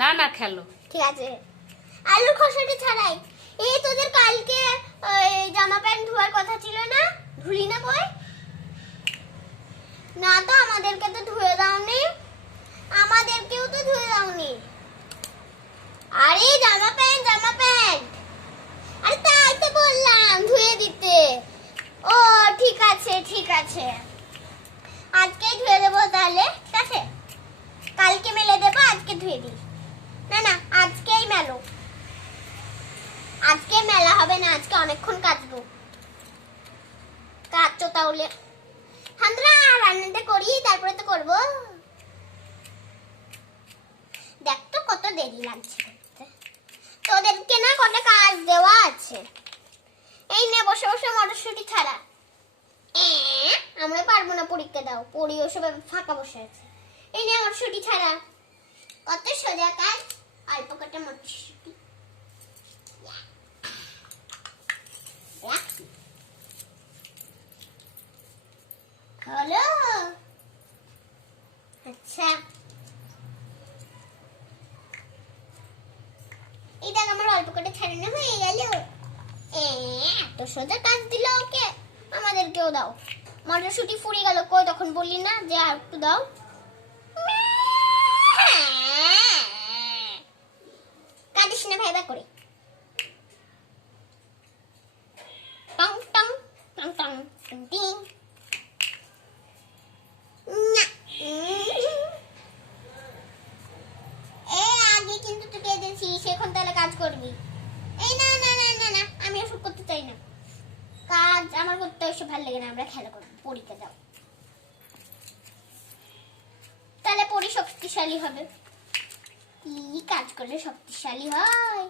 না না খেলো। ঠিক আছে, আলুর খোসাটা ছাড়াই। এই তোদের কালকে জামা প্যান্ট ধোয়ার কথা ছিল না, ধুলি না কই? না তো, আমাদেরকে তো ধুয়ে দাওনি। আমাদেরকেও তো ধুয়ে দাওনি। আরে জামা প্যান্ট আরে তাই তো বললাম ধুয়ে দিতে। ও ঠিক আছে ঠিক আছে, আজকেই ধুয়ে দেবো তাহলে। ঠিক আছে, কালকে মেলে দেবো, আজকে ধুয়ে দিই। না না, আজকেই মেলো। আজকে মেলা হবে না, আজকে অনেকক্ষণ কাচবো। কাচো তাহলে। আমরা রান্নাটা করি, তারপরে তো করবো। দেখ তো কত দেরি লাগছে করতে। তোদেরকে না কটা কাজ দেওয়া আছে। এই নে বসে বসে মটরশুঁটি ছাড়া। আমরা পারবো না, পরীক্ষা দাও। পড়ি ওসব ফাঁকা বসে আছে। এই নে মটরশুঁটি ছাড়া। কত সোজা কাজ, অল্প কটা মটরশুঁটি। হলো? আচ্ছা, এই দেখ আমার অল্প করে ছাড়ানো হয়ে গেল। এত সোজা কাজ দিল ওকে, আমাদেরকেও দাও। মটরশুঁটি ফুরিয়ে গেল কই, তখন বললি না যে আর একটু দাও? কাঁদিস না ভাইবা করে। টং টং টং টং টং টিং। আগে কিন্তু তুই কেঁদেছিস, এখন তাহলে কাজ করবি? এই না না না না না, আমি এসব করতে চাই না। কাজ আমার করতে এসব ভালো লাগে না, আমরা খেলা করবো। পরীক্ষা দাও, তাহলে পরি শক্তিশালী হবে। কি কাজ করলে শক্তিশালী হয়?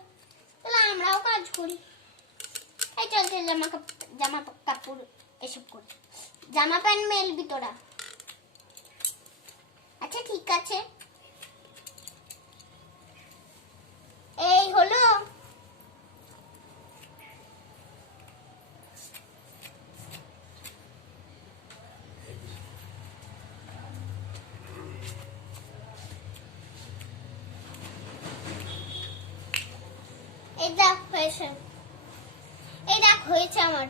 তাহলে আমরাও কাজ করি। এই চল চল, জামা কাপড় এসব করি। জামা প্যান্ট মেলবি তোরা? আচ্ছা ঠিক আছে। এই হলো। এই দেখ হয়েছে, এই দেখ হয়েছে আমার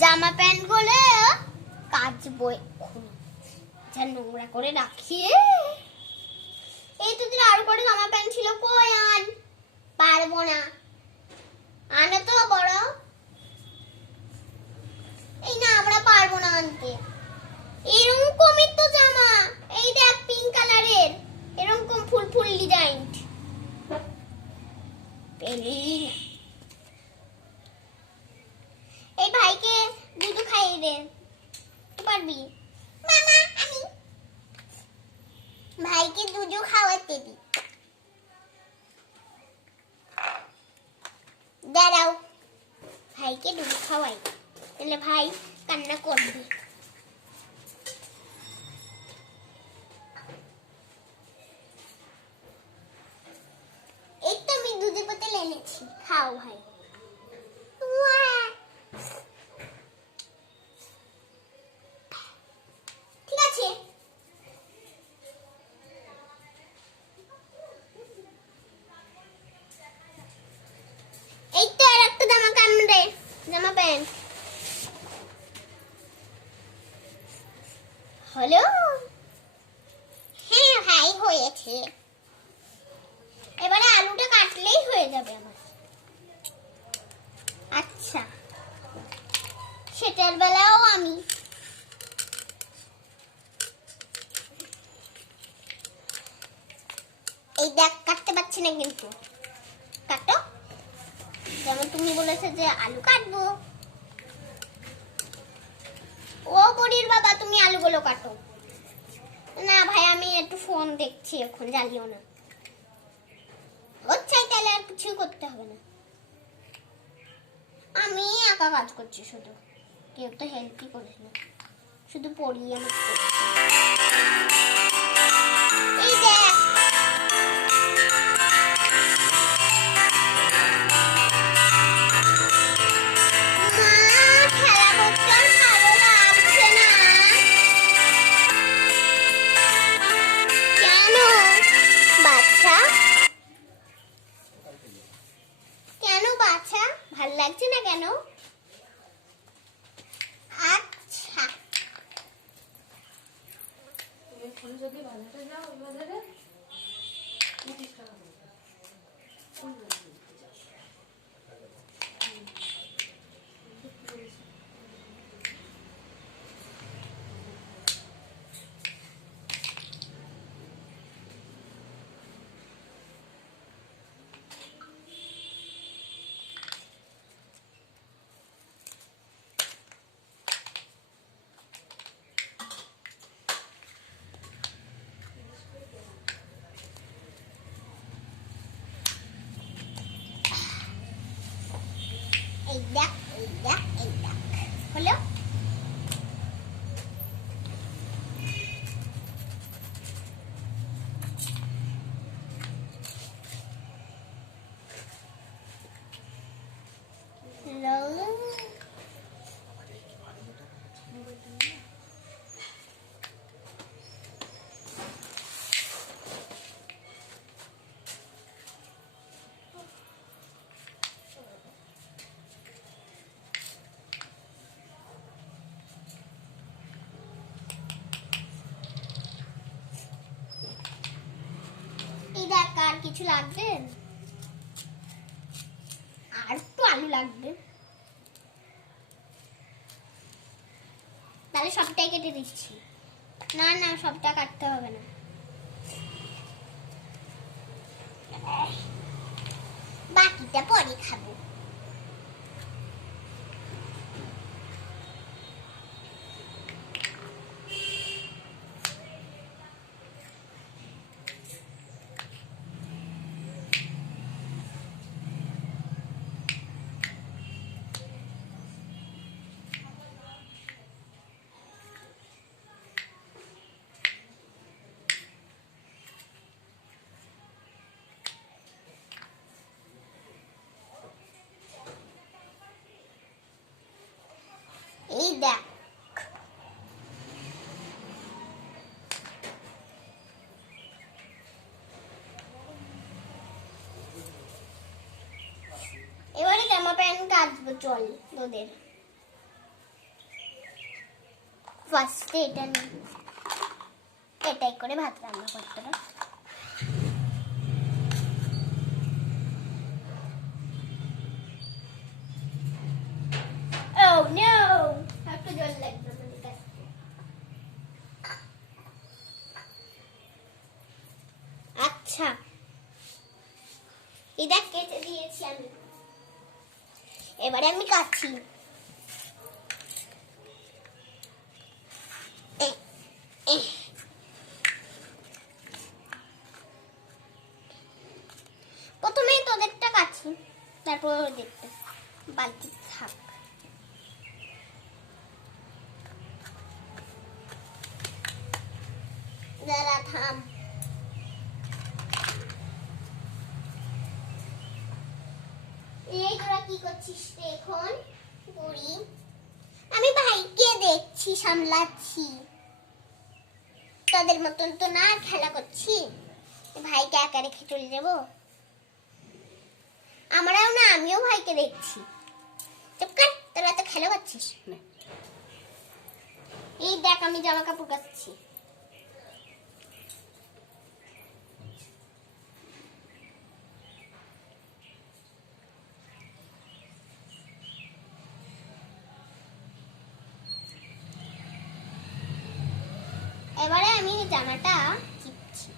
জামা প্যান্ট গুলো কাচবো এক্ষুনি। যা নোংরা করে রাখি। এই তোদের আরো করে জামা প্যান্ট ছিল, কই আন? পারবো না, আনে তো বড়। এই না, আমরা পারবো না আনতে। এরকমই তো জামা, এই দেখ পিঙ্ক কালারের, এরকম ফুল ফুল ডিজাইন। এই ভাইকে দুধ খাইয়ে দে, পারবি? মামা আমি ভাইকে দুধ খাওয়াতে দি। দাঁড়াও, ভাইকে দুধ খাওয়াই, তাহলে ভাই কান্না করবে। এই তো আমি দুধের বোতল এনেছি, খাও ভাই। ঠিক আছে, এই তো আর একটা জামা প্যান্ট হলো। হ্যাঁ ভাই হয়েছে, এবারে আলুটা কাটলেই হয়ে যাবে আমার। আচ্ছা, সেটার বেলাও আমি এই দেখ কাটতে পারছি না, কিন্তু কাটো। যেমন তুমি বলেছে যে আলু কাটবো। ও পরির বাবা, তুমি আলুগুলো কাটো। না ভাই, আমি একটু ফোন দেখছি, এখন জ্বালিও না। আচ্ছা, তাহলে আর কিছু করতে হবে না, আমি একা কাজ করছি শুধু, কেউ তো হেল্পই করিস না, শুধু পড়ি আমি। এই দেখ কেন যদি বাজারে যাও ওই বাজারে 25 টাকা করে। কোন বাজারে যাও? এই দেখ হলো। এই দেখ আর কিছু লাগবে, আর একটু আলু লাগবে, তাহলে সবটাই কেটে দিচ্ছি। না না সবটা কাটতে হবে না, বাকিটা পরে খাবো। এই দেখ এবারে জামা প্যান্ট কাচবো, চল তোদের। ফার্স্টে এটাই করে ভাত রান্না করতে হবে। Oh no! একটু জল লাগবে আমাদের কাছে। আচ্ছা এটা কেটে দিয়েছি আমি, এবারে আমি কাটছি। প্রথমেই তোদেরটা কাটছি, তারপর দেখতে বালতি থাক। দাঁড়া থাম, এই তোরা কি করছিস রে এখন? বুড়ি আমি ভাইকে দেখছি, সামলাচ্ছি, তোদের মতন তো না খেলা করছি। ভাইকে একা রেখে চলে যাবো? আমরাও না, আমিও ভাইকে দেখছি। চুপ কর, তোরা তো খেলা করছিস। এই দেখ আমি জামা কাপড় কাচ্ছি। এবারে আমি জামাটা চিপছি।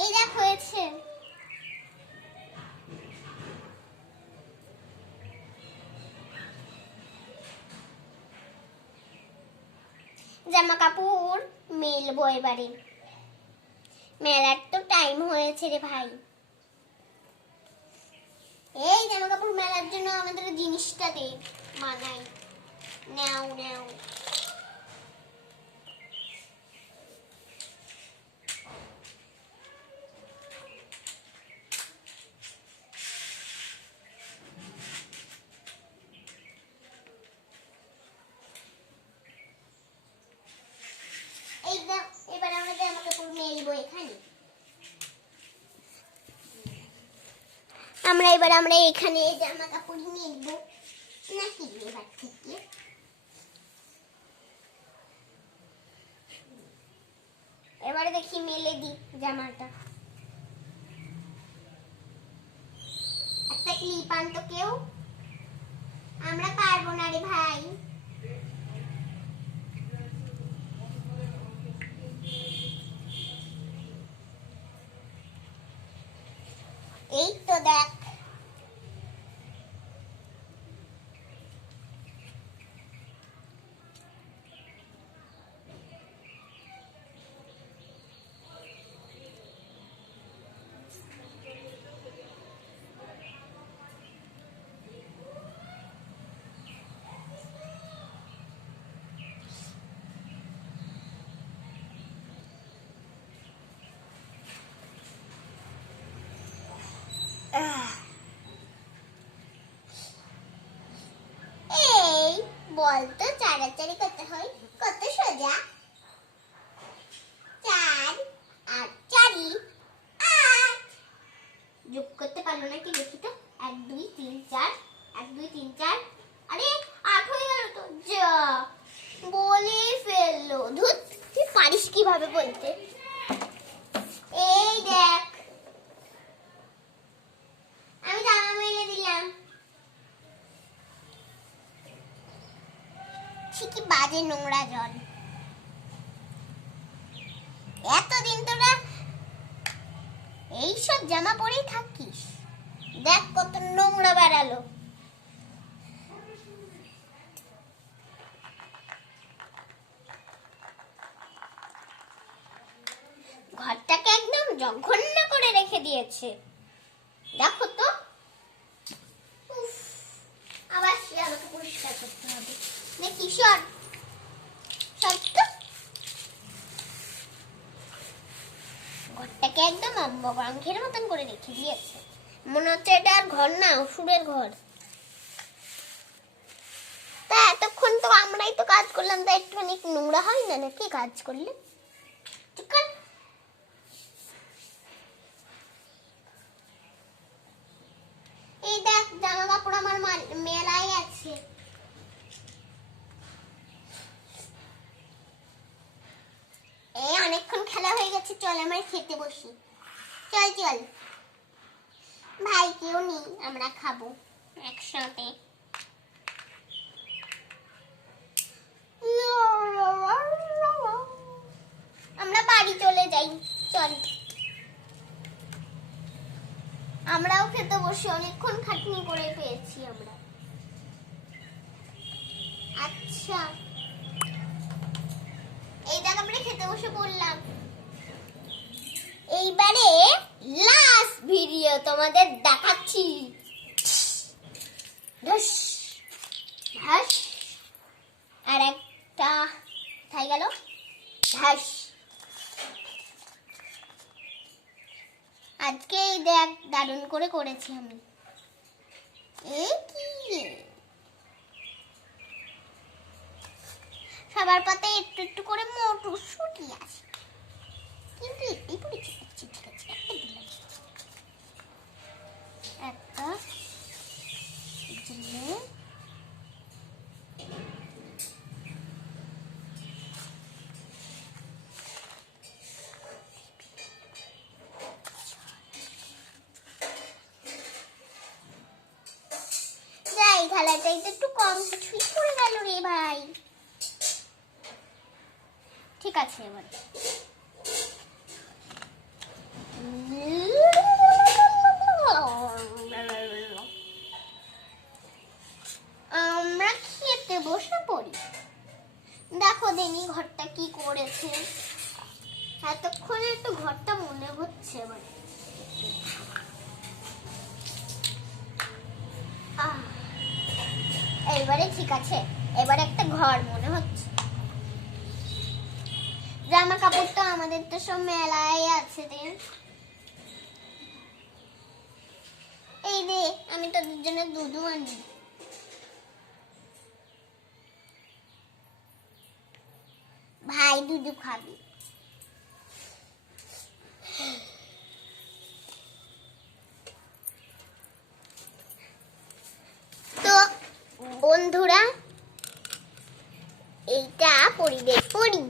এই দেখ হয়েছে। জামা কাপড় মেলবো এবারে, মেলার তো টাইম হয়েছে রে ভাই। এই জামা কাপড় মেলার জন্য আমাদের জিনিসটা দে, মানাই। নাও নাও, এই দেখ এবার আমরা জামা কাপড় মেলবো এখানে। আমরা এখানে জামা কাপড় নেব নাকি এবার থেকে? এবারে দেখি মেলে দি জামাটা। একটা ক্লিপ আনতো কেউ, আমরা পারবো না রে ভাই। এই তো দেখ, এই বল তো চারাচারি করতে হয় কত সোজা? 4 আর 4 8 যোগ করতে পারলো নাকি দেখি তো। 1 2 3 4 1 2 3 4 আরে 8 হয়ে গেল তো। যা বলে ফেললো। ধুত, তুই পারিস কিভাবে বলতে? এই দেখ, আমি জামা মেলে দিলাম। ঠিকই বাজে নোংরা জল। এতদিন তোরা এইসব জামা পরেই থাকিস, দেখ কত নোংরা বেরালো। ঘরটাকে একদম জঘন্য করে রেখে দিয়েছে, দেখো তো। উফ, আবার সে আমাকে পরিষ্কার করতে হবে নাকি? সর সর তো। ঘরটাকে একদম অম্বগ্রাঙ্গের মতন করে রেখে দিয়েছে, মনে হচ্ছে এটা আর ঘর না, অসুরের ঘর। তা এতক্ষণ তো আমরাই তো কাজ করলাম, তা একটুখানি নোংরা হয় না নাকি কাজ করলে? ঠিক কর। এই দেখ জামা কাপড় আমার মেলাই আছে। এই অনেকক্ষণ খেলা হয়ে গেছে, চল আমরা খেতে বসি। চল চল ভাই, কেউ নেই, আমরা খাবো একসাথে। আমরা বাড়ি চলে যাই, চল। আমরাও খেতে বসে, অনেকক্ষণ খাটনি করে পেয়েছি আমরা। আচ্ছা, এই দেখ আমরা খেতে বসে পড়লাম। এইবারে লাস্ট ভিডিও তোমাদের দেখাচ্ছি। ধস ধস, আর একটা খাই গেল। ধস, আজকে এই দেখ দারুণ করে করেছি আমি। এই কি সবার পাতে একটু একটু করে মটরশুঁটি আছে, কিন্তু একটাই পড়েছে। আচ্ছা ঠিক আছে, একটা দিলাম। একটা জন্য যাই, থালাটাই তো একটু কম কিছুই পড়ে গেল রে ভাই। ঠিক আছে, এবার আমরা খেতে বসে পড়ি। দেখো দেনি ঘরটা কি করেছে, এতক্ষণে একটু ঘরটা মনে হচ্ছে এবার। এইবারে ঠিক আছে, এবারে একটা ঘর মনে হচ্ছে। জামা কাপড় তো আমাদের তো সব মেলাই আছে রে। এই রে, আমি তোদের জন্য দুধু আনি। ভাই দুধু খাবি?